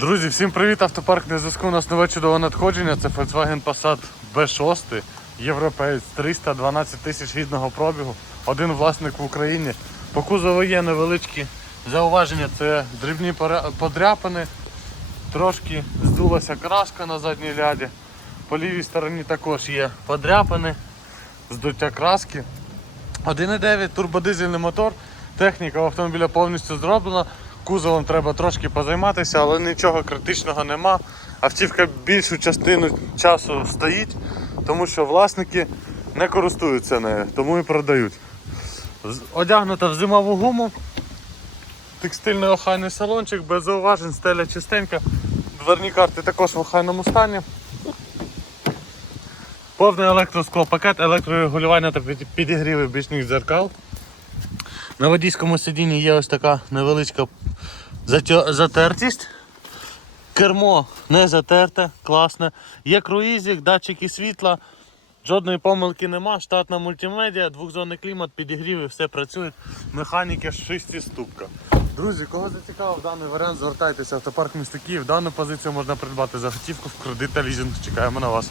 Друзі, всім привіт! Автопарк на зв'язку. У нас нове чудове надходження. Це Volkswagen Passat B6, європеєць 312 тисяч рідного пробігу. Один власник в Україні. По кузову є невеличкі зауваження. Це дрібні подряпини, трошки здулася краска на задній ляді. По лівій стороні також є подряпини, здуття краски. 1,9 турбодизельний мотор. Техніка автомобіля повністю зроблена. Кузовом треба трошки позайматися, але нічого критичного нема. Автівка більшу частину часу стоїть, тому що власники не користуються нею, тому і продають. Одягнута в зимову гуму, текстильний охайний салончик, без зауважень, стеля чистенька. Дверні карти також в охайному стані. Повний електросклопакет, електрорегулювання та під- підігріви бічних дзеркал. На водійському сидінні є ось така невеличка затертість. Кермо не затерте, класне. Є круїзик, датчики світла, жодної помилки нема, штатна мультимедіа, двохзонний клімат, підігріви, все працює. Механіки 6 ступка. Друзі, кого зацікавив даний варіант, звертайтеся в автопарк міста Київ. Дану позицію можна придбати за готівку в кредит та лізинг. Чекаємо на вас.